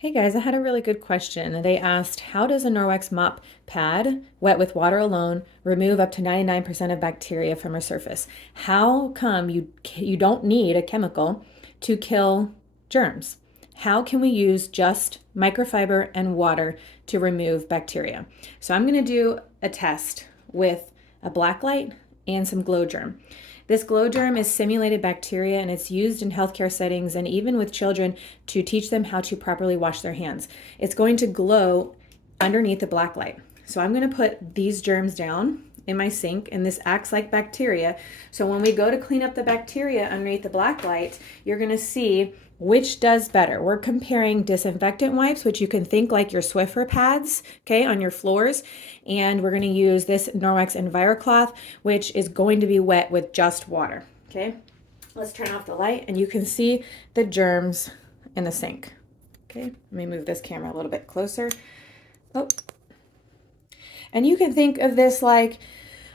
Hey guys, I had a really good question. They asked, how does a Norwex mop pad, wet with water alone, remove up to 99% of bacteria from a surface? How come you don't need a chemical to kill germs? How can we use just microfiber and water to remove bacteria? So I'm going to do a test with a black light and some glow germ. This glow germ is simulated bacteria and it's used in healthcare settings and even with children to teach them how to properly wash their hands. It's going to glow underneath the black light. So I'm going to put these germs down in my sink and this acts like bacteria. So when we go to clean up the bacteria underneath the black light, you're going to see which does better. We're comparing disinfectant wipes, which you can think like your Swiffer pads, okay, on your floors. And we're going to use this Norwex Envirocloth, which is going to be wet with just water, okay? Let's turn off the light and you can see the germs in the sink, okay? Let me move this camera a little bit closer. Oh. And you can think of this like,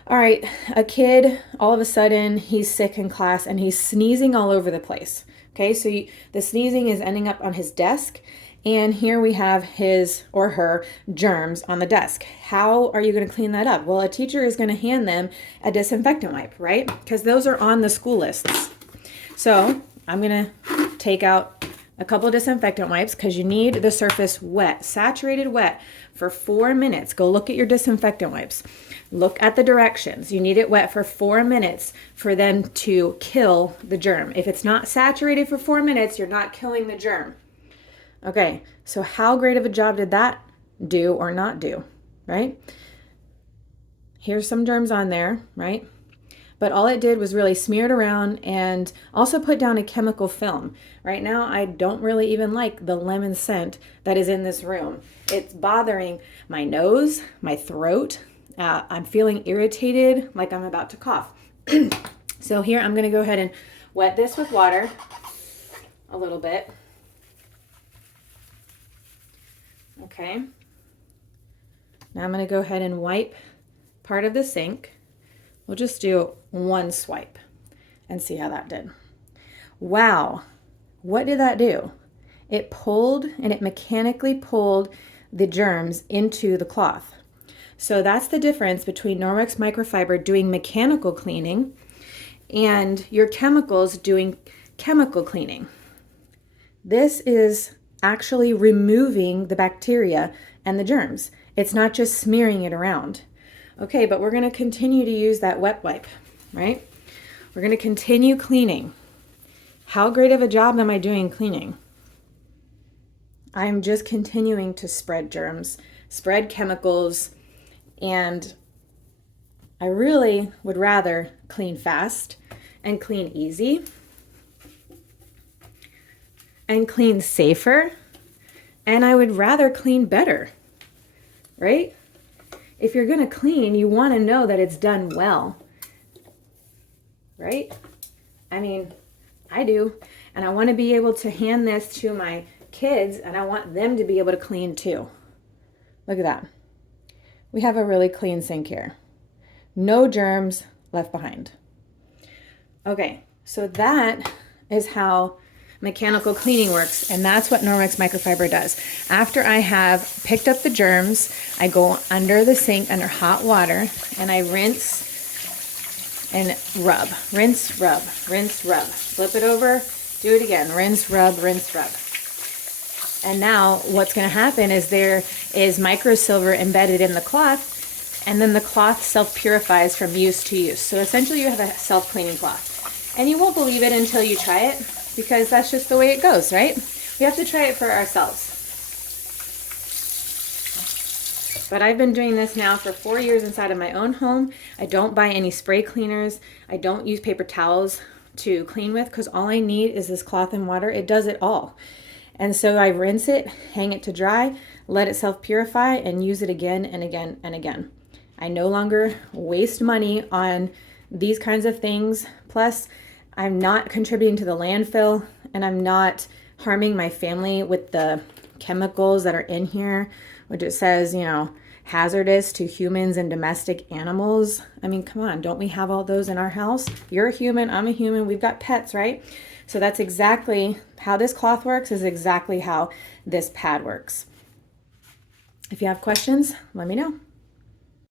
all right, a kid, all of a sudden, he's sick in class and he's sneezing all over the place. Okay, so the sneezing is ending up on his desk, and here we have his or her germs on the desk. How are you going to clean that up? Well, a teacher is going to hand them a disinfectant wipe, right? Because those are on the school lists. So I'm going to take out a couple disinfectant wipes because you need the surface wet, saturated wet for 4 minutes. Go look at your disinfectant wipes. Look at the directions. You need it wet for 4 minutes for them to kill the germ. If it's not saturated for 4 minutes, you're not killing the germ. Okay, so how great of a job did that do or not do, right? Here's some germs on there, right? But all it did was really smear it around and also put down a chemical film. Right now, I don't really even like the lemon scent that is in this room. It's bothering my nose, my throat. I'm feeling irritated, like I'm about to cough. So here, I'm gonna go ahead and wet this with water a little bit. Okay. Now I'm gonna go ahead and wipe part of the sink. We'll just do one swipe and see how that did. Wow, what did that do? It pulled and it mechanically pulled the germs into the cloth. So that's the difference between Norwex microfiber doing mechanical cleaning and your chemicals doing chemical cleaning. This is actually removing the bacteria and the germs. It's not just smearing it around. Okay, but we're going to continue to use that wet wipe, right? We're going to continue cleaning. How great of a job am I doing cleaning? I'm just continuing to spread germs, spread chemicals, and I really would rather clean fast and clean easy and clean safer, and I would rather clean better, right? If you're going to clean, you want to know that it's done well, right? I mean, I do. And I want to be able to hand this to my kids, and I want them to be able to clean too. Look at that. We have a really clean sink here. No germs left behind. Okay, so that is how mechanical cleaning works, and that's what Norwex microfiber does. After I have picked up the germs, I go under the sink under hot water and I rinse and rub. Rinse, rub, rinse, rub. Flip it over, do it again. Rinse, rub, rinse, rub. And now what's going to happen is there is microsilver embedded in the cloth, and then the cloth self-purifies from use to use. So essentially you have a self-cleaning cloth. And you won't believe it until you try it, because that's just the way it goes, right? We have to try it for ourselves. But I've been doing this now for 4 years inside of my own home. I don't buy any spray cleaners. I don't use paper towels to clean with because all I need is this cloth and water. It does it all. And so I rinse it, hang it to dry, let it self-purify, and use it again and again and again. I no longer waste money on these kinds of things. Plus, I'm not contributing to the landfill, and I'm not harming my family with the chemicals that are in here, which it says, you know, hazardous to humans and domestic animals. I mean, come on, don't we have all those in our house? You're a human, I'm a human, we've got pets, right? So that's exactly how this cloth works, is exactly how this pad works. If you have questions, let me know.